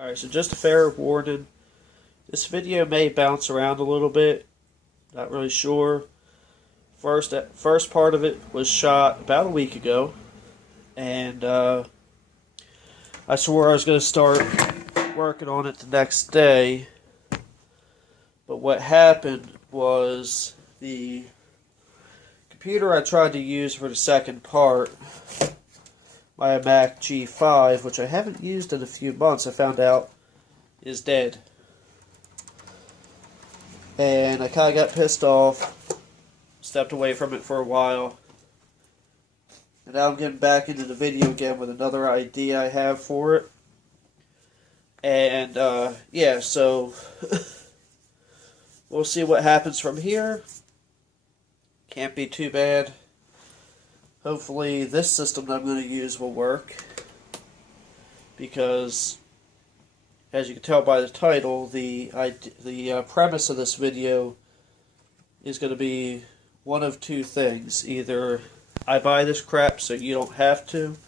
Alright, so just a fair warning. This video may bounce around a little bit. Not really sure. First part of it was shot about a week ago. And I swore I was going to start working on it the next day. But what happened was the computer I tried to use for the second part, my Mac G5, which I haven't used in a few months, I found out is dead. And I kind of got pissed off, stepped away from it for a while, and now I'm getting back into the video again with another idea I have for it. And yeah, so we'll see what happens from here. Can't be too bad. Hopefully this system that I'm going to use will work, because as you can tell by the title, the premise of this video is going to be one of two things. Either I buy this crap so you don't have to,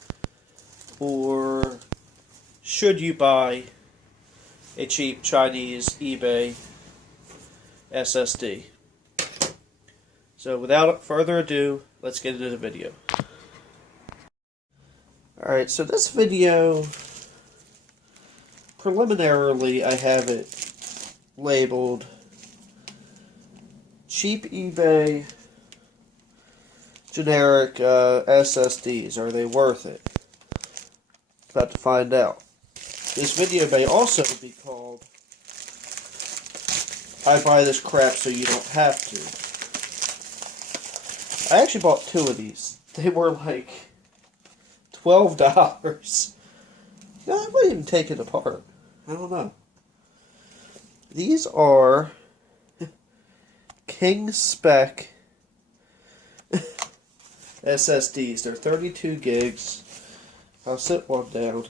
or should you buy a cheap Chinese eBay SSD. So without further ado, let's get into the video. Alright, so this video, preliminarily I have it labeled cheap eBay generic SSDs. Are they worth it? About to find out. This video may also be called I buy this crap so you don't have to. I actually bought two of these. They were like $12. Yeah, I might even take it apart. I don't know. These are King Spec SSDs. They're 32 gigs. I'll sit one down.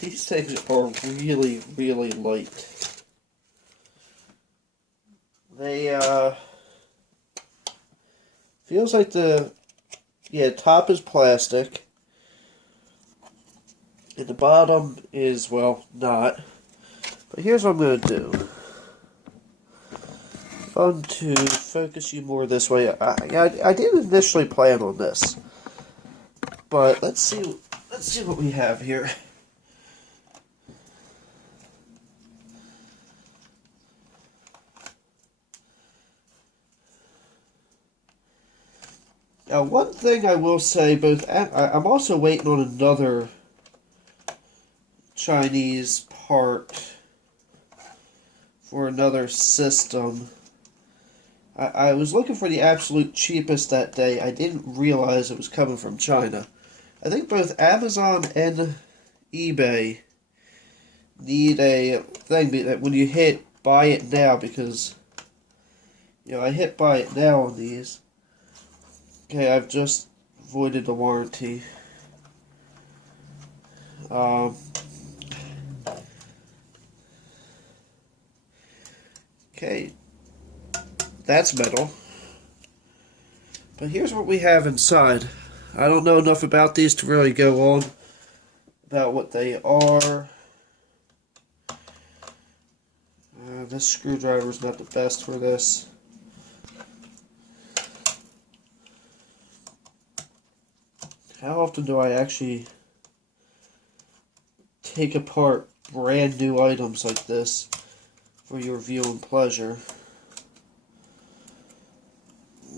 These things are really, really light. They, feels like the, top is plastic. And the bottom is, well, not. But here's what I'm going to do. Fun to focus you more this way. I didn't initially plan on this. But let's see what we have here. Now, one thing I will say, I'm also waiting on another Chinese part for another system. I was looking for the absolute cheapest that day. I didn't realize it was coming from China. I think both Amazon and eBay need a thing that when you hit buy it now, because, I hit buy it now on these. Okay, I've just voided the warranty. Okay, that's metal. But here's what we have inside. I don't know enough about these to really go on about what they are. This screwdriver is not the best for this. How often do I actually take apart brand new items like this for your viewing pleasure?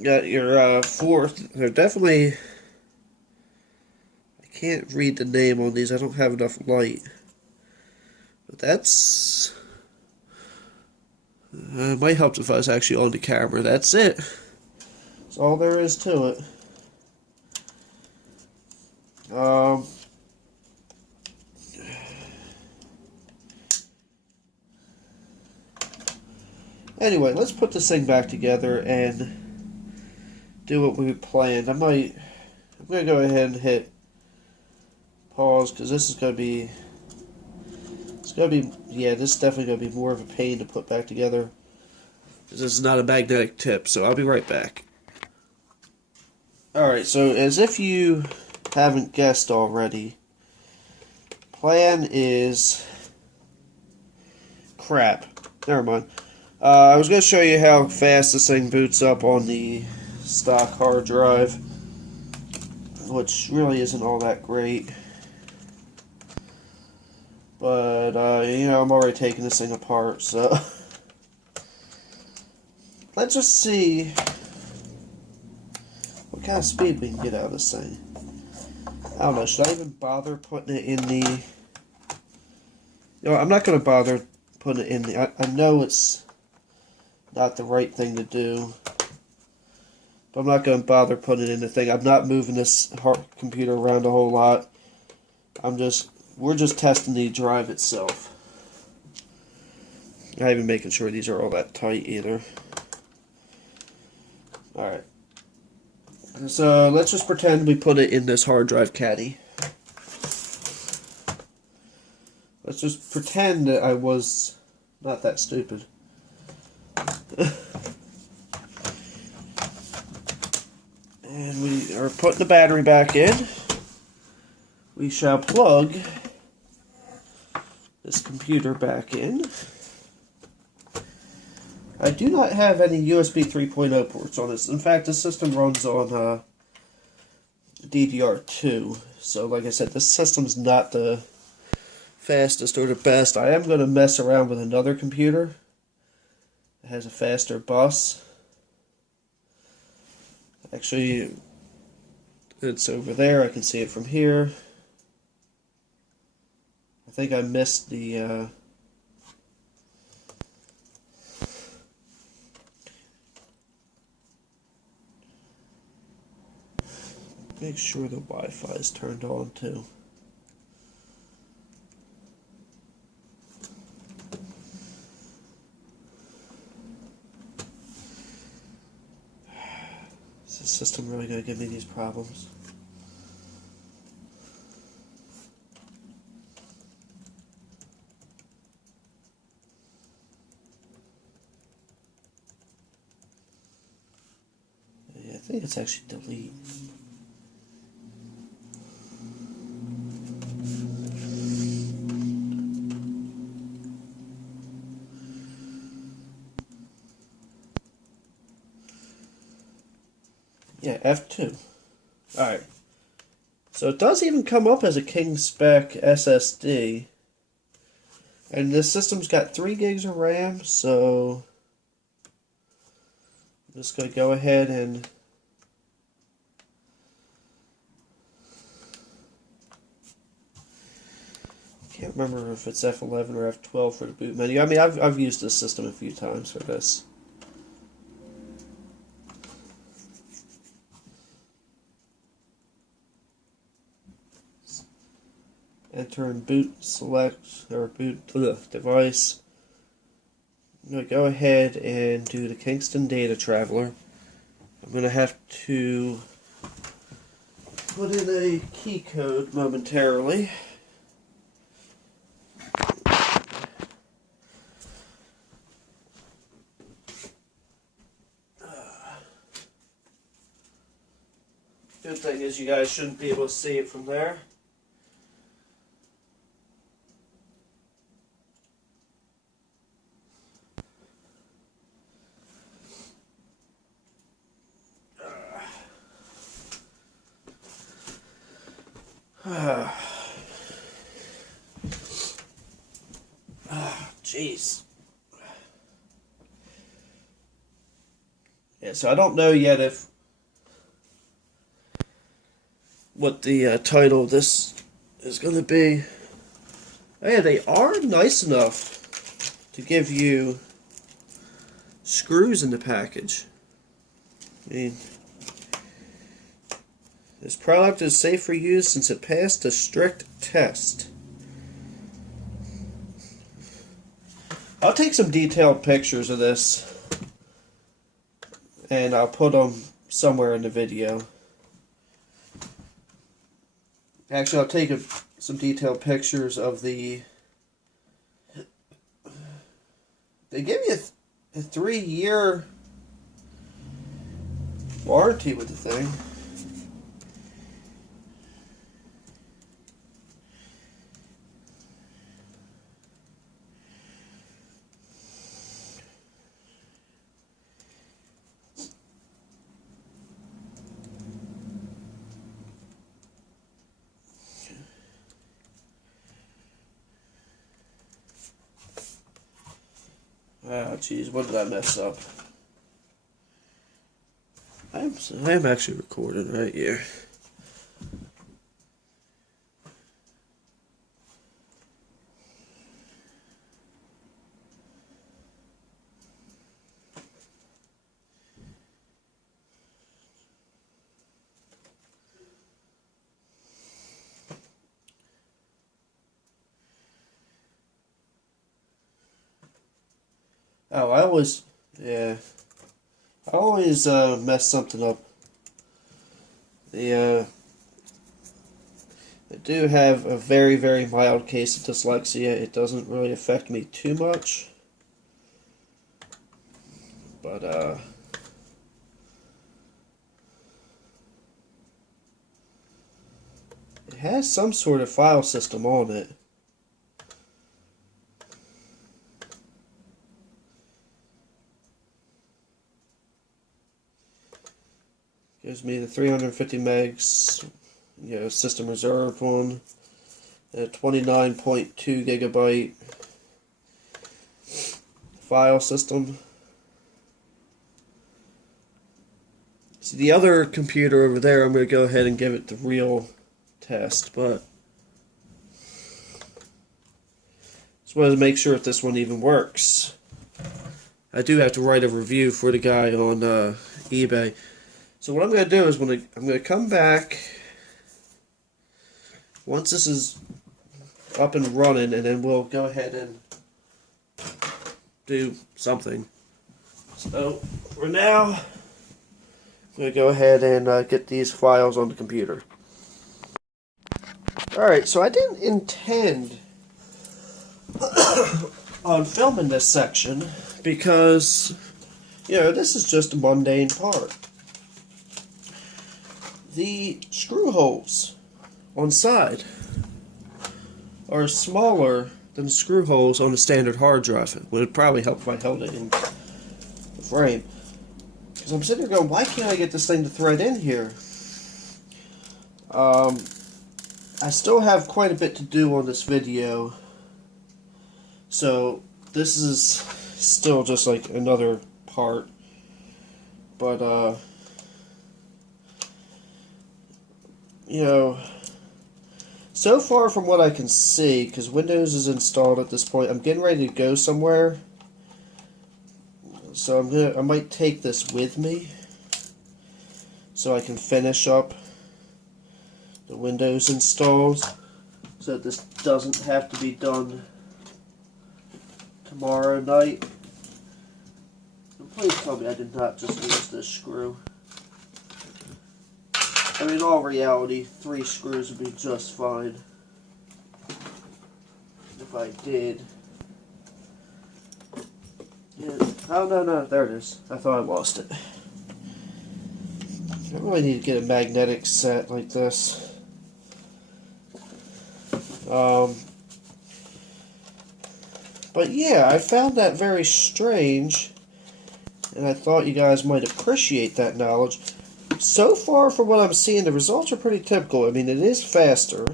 Got your fourth. They're definitely, I can't read the name on these. I don't have enough light. But that's, it might help if I was actually on the camera. That's it. That's all there is to it. Anyway, let's put this thing back together and do what we planned. I'm going to go ahead and hit pause, because this is going to be, this is definitely going to be more of a pain to put back together. This is not a magnetic tip, so I'll be right back. Alright, so as if you haven't guessed already, plan is... Crap. Never mind. I was going to show you how fast this thing boots up on the stock hard drive, which really isn't all that great. But, you know, I'm already taking this thing apart, so... Let's just see what kind of speed we can get out of this thing. I don't know, should I even bother putting it in the... You know, I'm not going to bother putting it in the... I know it's not the right thing to do, but I'm not going to bother putting it in the thing. I'm not moving this computer around a whole lot. We're just testing the drive itself. Not even making sure these are all that tight either. Alright. So let's just pretend we put it in this hard drive caddy. Let's just pretend that I was not that stupid. And we are putting the battery back in. We shall plug this computer back in. I do not have any USB 3.0 ports on this. In fact, the system runs on DDR2. So, like I said, this system's not the fastest or the best. I am going to mess around with another computer that has a faster bus. Actually, it's over there. I can see it from here. I think I missed the... Make sure the Wi-Fi is turned on too. Is the system really going to give me these problems? Yeah, I think it's actually delete. Yeah, F2. Alright. So it does even come up as a King Spec SSD. And this system's got 3 gigs of RAM, so I'm just going to go ahead and can't remember if it's F11 or F12 for the boot menu. I mean, I've used this system a few times for this. Enter in boot select or boot device. I'm going to go ahead and do the Kingston Data Traveler. I'm going to have to put in a key code momentarily. Good thing is you guys shouldn't be able to see it from there. Jeez. Yeah, so I don't know yet if what the title of this is going to be. Oh yeah, they are nice enough to give you screws in the package. I mean, this product is safe for use since it passed a strict test. I'll take some detailed pictures of this and I'll put them somewhere in the video. Actually, I'll take some detailed pictures of the... They give you a 3-year warranty with the thing. Ah, jeez, what did I mess up? I am actually recording right here. Oh, I always mess something up. I do have a very, very mild case of dyslexia. It doesn't really affect me too much. But, it has some sort of file system on it. Gives me the 350 megs, system reserve one, and a 29.2 gigabyte file system. So the other computer over there, I'm going to go ahead and give it the real test, but just wanted to make sure if this one even works. I do have to write a review for the guy on eBay. So what I'm going to do is I'm going to come back once this is up and running, and then we'll go ahead and do something. So for now, I'm going to go ahead and get these files on the computer. Alright, so I didn't intend on filming this section because, this is just a mundane part. The screw holes on the side are smaller than the screw holes on a standard hard drive. It would probably help if I held it in the frame. Because I'm sitting there going, why can't I get this thing to thread in here? I still have quite a bit to do on this video. So this is still just like another part. But, so far from what I can see, because Windows is installed at this point, I'm getting ready to go somewhere. So I might take this with me so I can finish up the Windows installs so that this doesn't have to be done tomorrow night. And please tell me I did not just lose this screw. I mean, in all reality, 3 screws would be just fine. If I did. Yeah. Oh, no, there it is. I thought I lost it. I really need to get a magnetic set like this. But yeah, I found that very strange, and I thought you guys might appreciate that knowledge. So far, from what I'm seeing, the results are pretty typical. I mean, it is faster.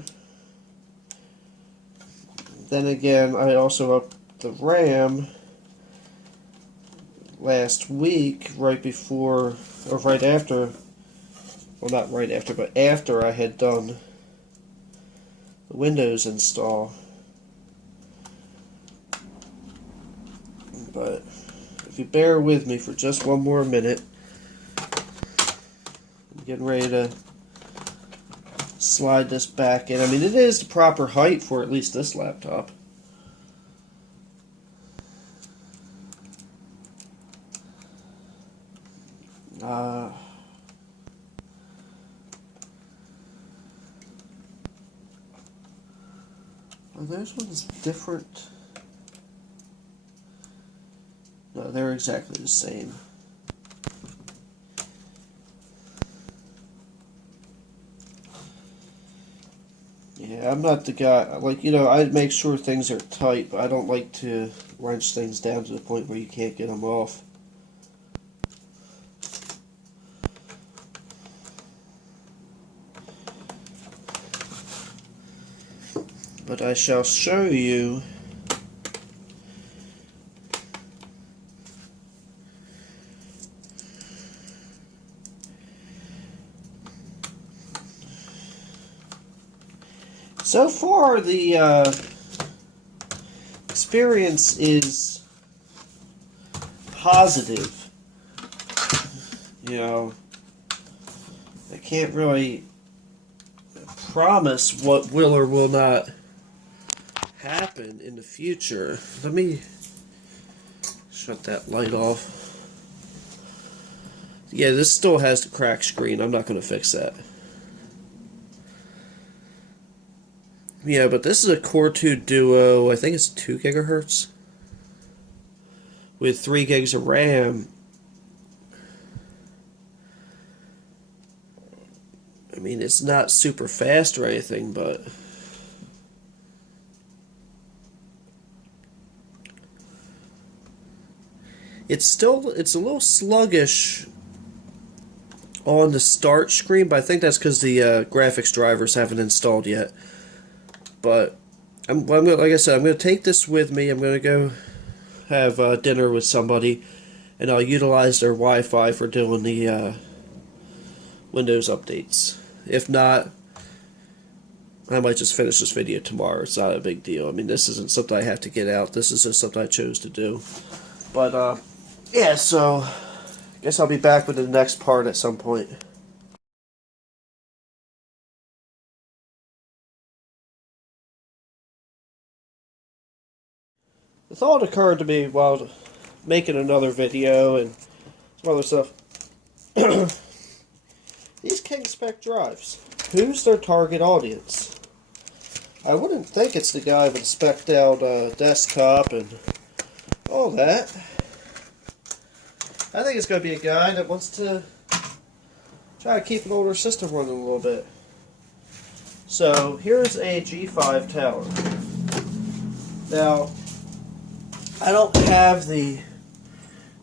Then again, I also upped the RAM last week, right before, or right after, well, not right after, but after I had done the Windows install. But if you bear with me for just one more minute, I'm getting ready to slide this back in. I mean, it is the proper height for at least this laptop. Are those ones different? No, they're exactly the same. Yeah, I'm not the guy, like, I make sure things are tight, but I don't like to wrench things down to the point where you can't get them off. But I shall show you So far, the experience is positive. You know, I can't really promise what will or will not happen in the future. Let me shut that light off. Yeah, this still has the cracked screen. I'm not going to fix that. Yeah, but this is a Core 2 Duo. I think it's 2 gigahertz with 3 gigs of RAM. I mean, it's not super fast or anything, but it's a little sluggish on the start screen, but I think that's because the graphics drivers haven't installed yet. But like I said, I'm going to take this with me. I'm going to go have dinner with somebody, and I'll utilize their Wi-Fi for doing the Windows updates. If not, I might just finish this video tomorrow. It's not a big deal. I mean, this isn't something I have to get out. This is just something I chose to do. But, yeah, so I guess I'll be back with the next part at some point. The thought occurred to me while making another video and some other stuff. These King Spec drives, who's their target audience? I wouldn't think it's the guy with the spec'd out desktop and all that. I think it's going to be a guy that wants to try to keep an older system running a little bit. So here's a G5 tower. Now, I don't have the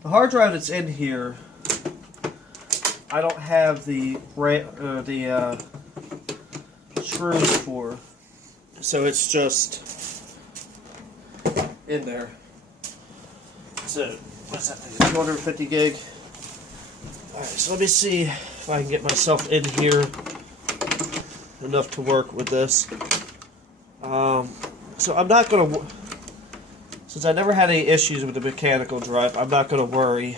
hard drive that's in here. I don't have the screws for, so it's just in there. So what's that thing? 250 gig. All right, so let me see if I can get myself in here enough to work with this. So I'm not gonna. Since I never had any issues with the mechanical drive, I'm not going to worry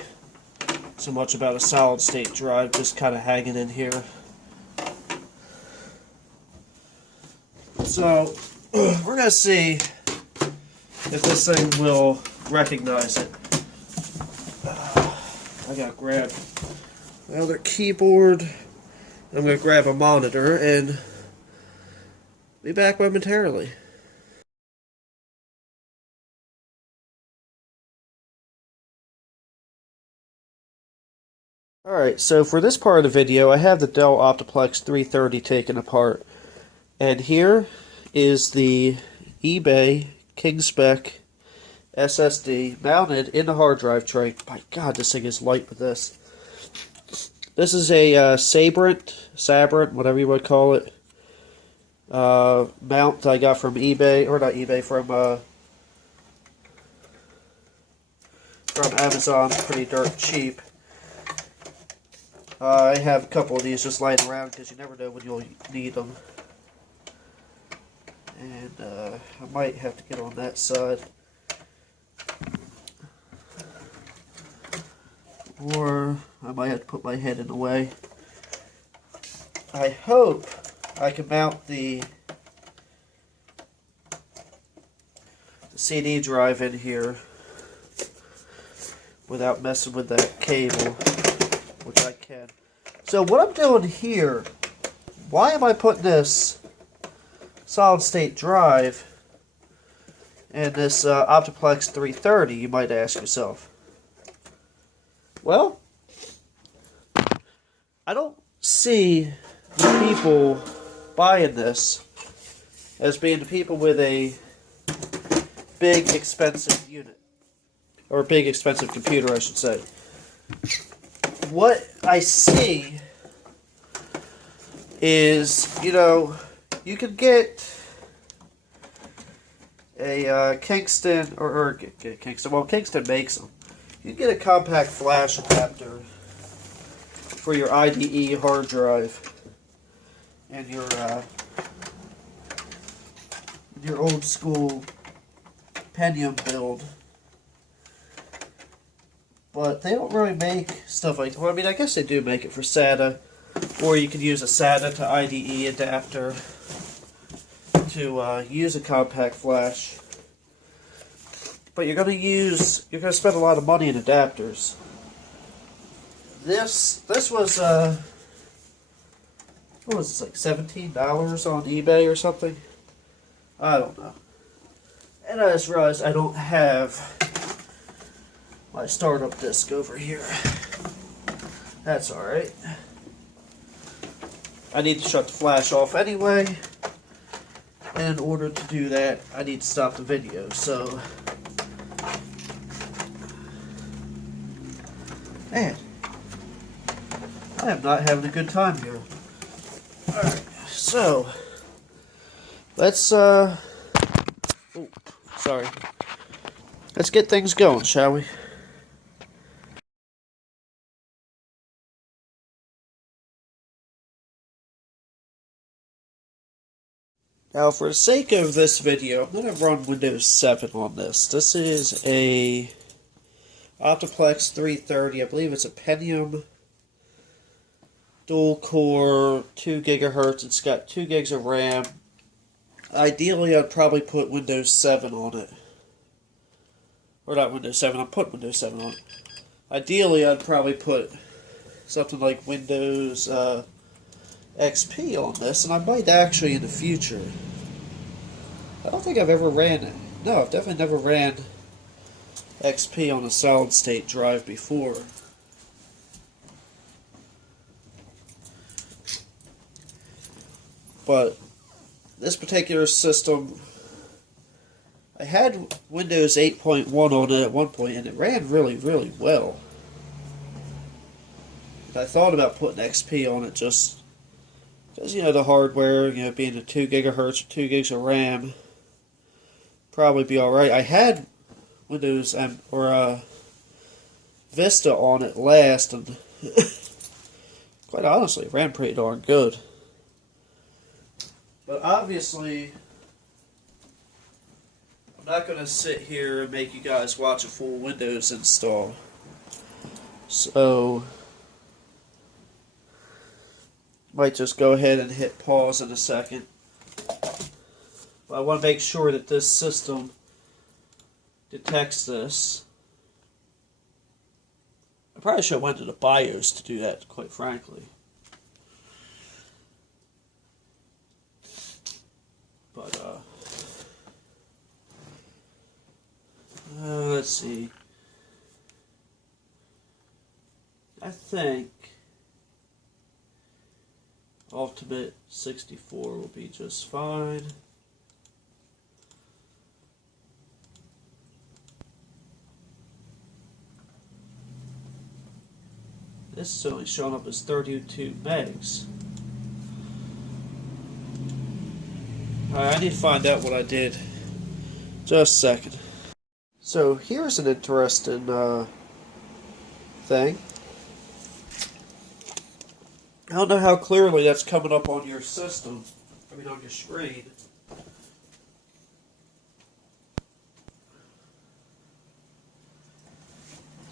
so much about a solid state drive just kind of hanging in here. So we're going to see if this thing will recognize it. I got to grab my other keyboard. I'm going to grab a monitor and be back momentarily. Alright, so for this part of the video, I have the Dell Optiplex 330 taken apart. And here is the eBay King Spec SSD mounted in the hard drive tray. My God, this thing is light with this. This is a Sabrent, whatever you would call it, mount I got from eBay, or not eBay, from Amazon, pretty dirt cheap. I have a couple of these just lying around because you never know when you'll need them. And I might have to get on that side. Or I might have to put my head in the way. I hope I can mount the CD drive in here without messing with that cable, which I can. So what I'm doing here, why am I putting this solid state drive and this Optiplex 330, you might ask yourself? Well, I don't see the people buying this as being the people with a big expensive unit, or a big expensive computer, I should say. What I see is, you know, you could get a Kingston, or Kingston, well, Kingston makes them. You get a compact flash adapter for your IDE hard drive and your your old school Pentium build. But they don't really make stuff like that. Well, I mean, I guess they do make it for SATA. Or you can use a SATA to IDE adapter to use a compact flash. But you're going to spend a lot of money in adapters. This was, what was this, like $17 on eBay or something? I don't know. And I just realized I don't have my startup disk over here. That's alright. I need to shut the flash off anyway. And in order to do that, I need to stop the video. So, man, I am not having a good time here. Alright, so, let's, sorry. Let's get things going, shall we? Now, for the sake of this video, I'm going to run Windows 7 on this. This is a Optiplex 330. I believe it's a Pentium dual core, 2 gigahertz. It's got 2 gigs of RAM. Ideally, I'd probably put Windows 7 on it. Or not Windows 7, I'll put Windows 7 on it. Ideally, I'd probably put something like Windows XP on this, and I might actually in the future. I don't think I've ever ran it. No, I've definitely never ran XP on a solid state drive before. But this particular system, I had Windows 8.1 on it at one point, and it ran really, really well. And I thought about putting XP on it just because, you know, the hardware, you know, being a 2 gigahertz or 2 gigs of RAM, probably be alright. I had Windows Vista on it last, and quite honestly, it ran pretty darn good. But obviously, I'm not going to sit here and make you guys watch a full Windows install. So, might just go ahead and hit pause in a second. But I want to make sure that this system detects this. I probably should have went to the BIOS to do that, quite frankly. But, let's see. I think Ultimate 64 will be just fine. This is only showing up as 32 megs. Alright, I need to find out what I did. Just a second. So here's an interesting thing. I don't know how clearly that's coming up on your system. I mean, on your screen.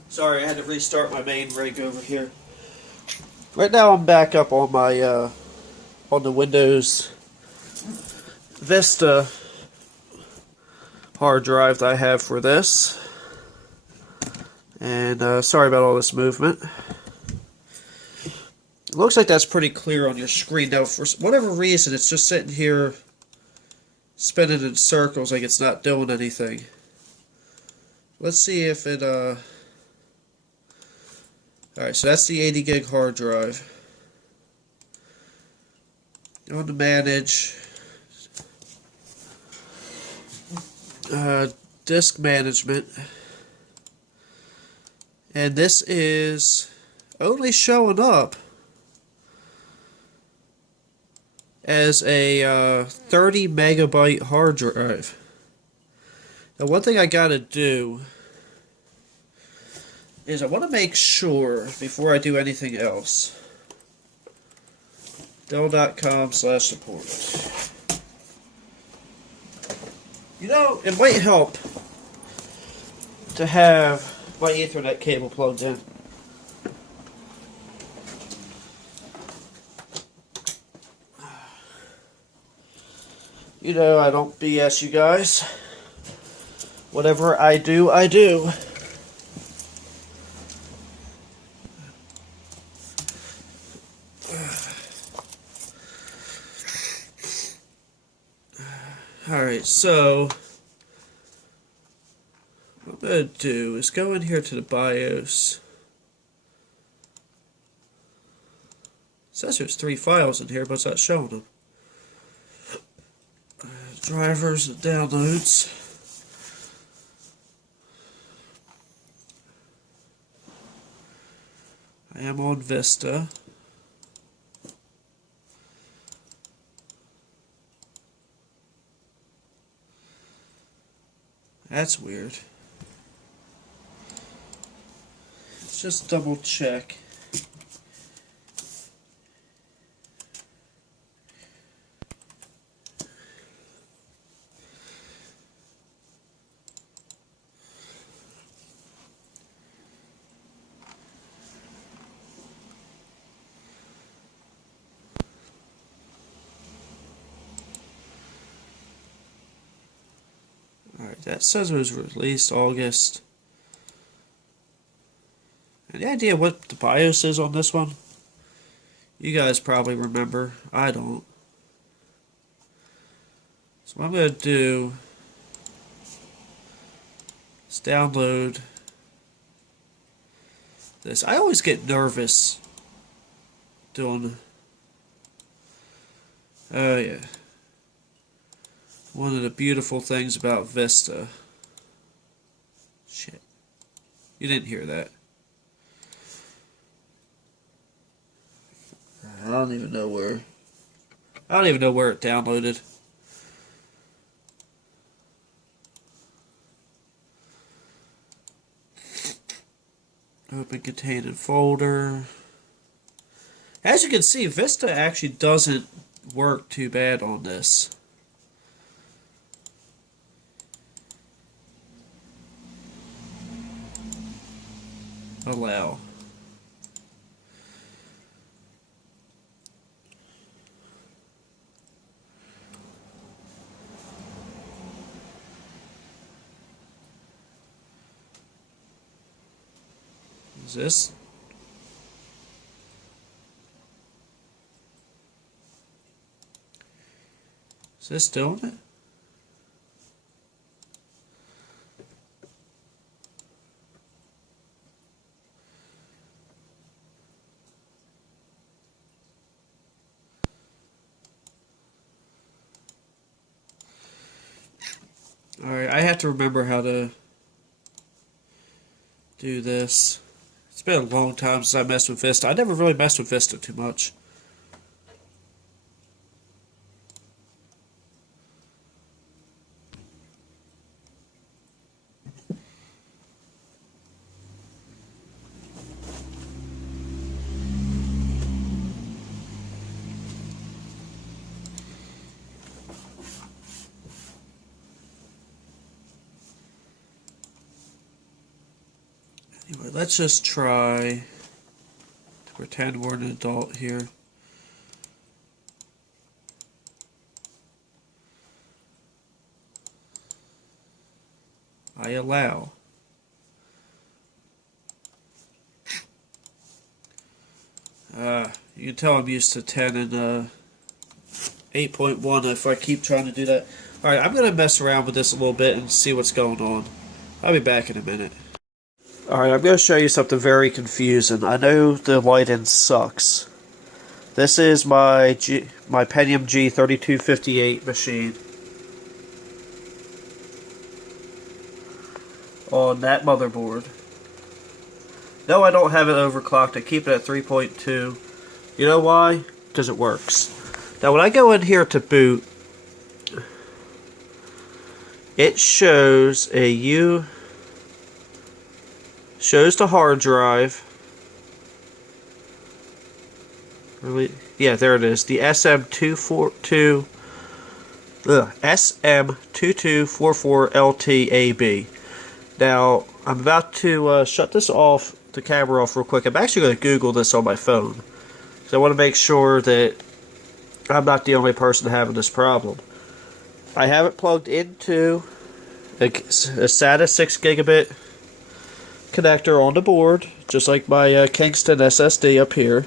Sorry, I had to restart my main rig over here. Right now I'm back up on my, on the Windows Vista hard drive that I have for this. And, sorry about all this movement. It looks like that's pretty clear on your screen. Now, for whatever reason, it's just sitting here spinning in circles like it's not doing anything. Let's see if it, Alright, so that's the 80 gig hard drive. On to manage. Disk management. And this is only showing up as a 30 megabyte hard drive. Now, one thing I gotta do is I want to make sure before I do anything else. Dell.com/support. You know, it might help to have my Ethernet cable plugged in. You know, I don't BS you guys. Whatever I do, I do. Alright, so what I'm going to do is go in here to the BIOS. It says there's 3 files in here, but it's not showing them. Drivers and downloads. I am on Vista. That's weird. Let's just double check. Alright, that says it was released August. Any idea what the BIOS is on this one? You guys probably remember. I don't. So what I'm going to do is download this. I always get nervous doing... Oh yeah. One of the beautiful things about Vista. Shit. You didn't hear that. I don't even know where it downloaded. Open contained folder. As you can see, Vista actually doesn't work too bad on this. Allow. Is this? Is this doing it? Alright, I have to remember how to do this. It's been a long time since I messed with Vista. I never really messed with Vista too much. Anyway, let's just try to pretend we're an adult here. I allow. You can tell I'm used to 10 and 8.1 if I keep trying to do that. Alright, I'm going to mess around with this a little bit and see what's going on. I'll be back in a minute. Alright, I'm going to show you something very confusing. I know the lighting sucks. This is my Pentium G3258 machine. On that motherboard. No, I don't have it overclocked. I keep it at 3.2. You know why? Because it works. Now, when I go in here to boot, it shows shows the hard drive. Really? Yeah, there it is. The SM242 SM2244LTAB. Now, I'm about to shut this off, the camera off real quick. I'm actually going to Google this on my phone, because I want to make sure that I'm not the only person having this problem. I have it plugged into a SATA 6 gigabit connector on the board, just like my Kingston SSD up here.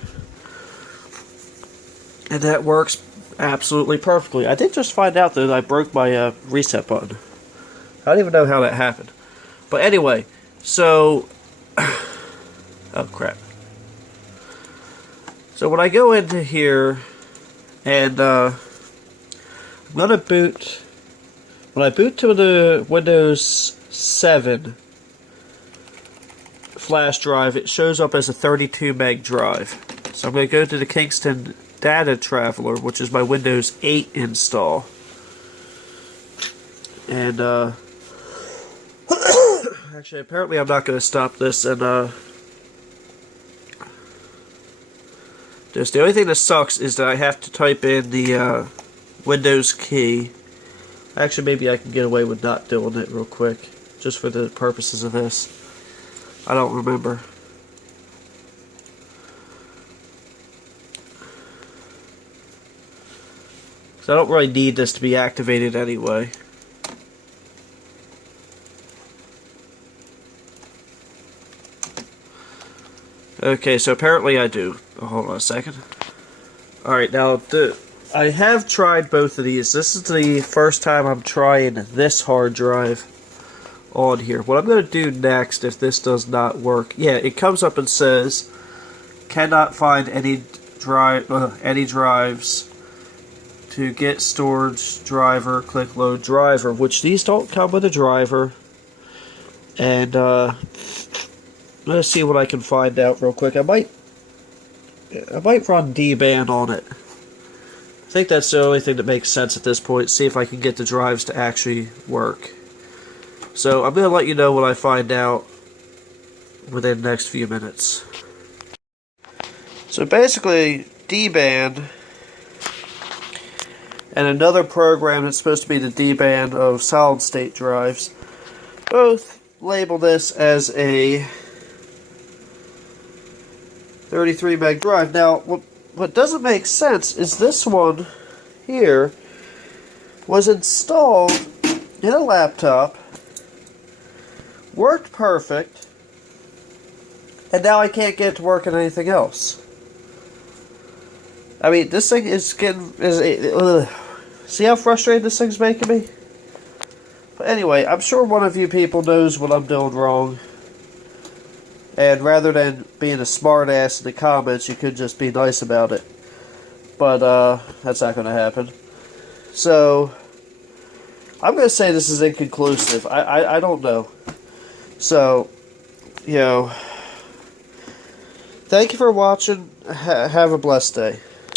And that works absolutely perfectly. I did just find out that I broke my reset button. I don't even know how that happened. But anyway, so... oh, crap. So when I go into here, and I'm going to boot... When I boot to the Windows 7 flash drive, it shows up as a 32 meg drive. So I'm going to go to the Kingston Data Traveler, which is my Windows 8 install. And, actually, apparently I'm not going to stop this, and, just the only thing that sucks is that I have to type in the, Windows key. Actually, maybe I can get away with not doing it real quick, just for the purposes of this. I don't remember. I don't really need this to be activated anyway. Okay, so apparently I do. Oh, hold on a second. Alright, now I have tried both of these. This is the first time I'm trying this hard drive on here. What I'm going to do next, if this does not work, yeah, it comes up and says, cannot find any drives. To get storage driver, click load driver, which these don't come with a driver. And let's see what I can find out real quick. I might run dban on it. I think that's the only thing that makes sense at this point. See if I can get the drives to actually work. So I'm going to let you know what I find out within the next few minutes. So basically, dban and another program that's supposed to be the dban of solid state drives both label this as a 33 meg drive. Now, what doesn't make sense is this one here was installed in a laptop, worked perfect, and now I can't get it to work on anything else. I mean, this thing is getting... see how frustrated this thing's making me? But anyway, I'm sure one of you people knows what I'm doing wrong. And rather than being a smartass in the comments, you could just be nice about it. But, that's not going to happen. So, I'm going to say this is inconclusive. I don't know. So, you know, thank you for watching. Have a blessed day.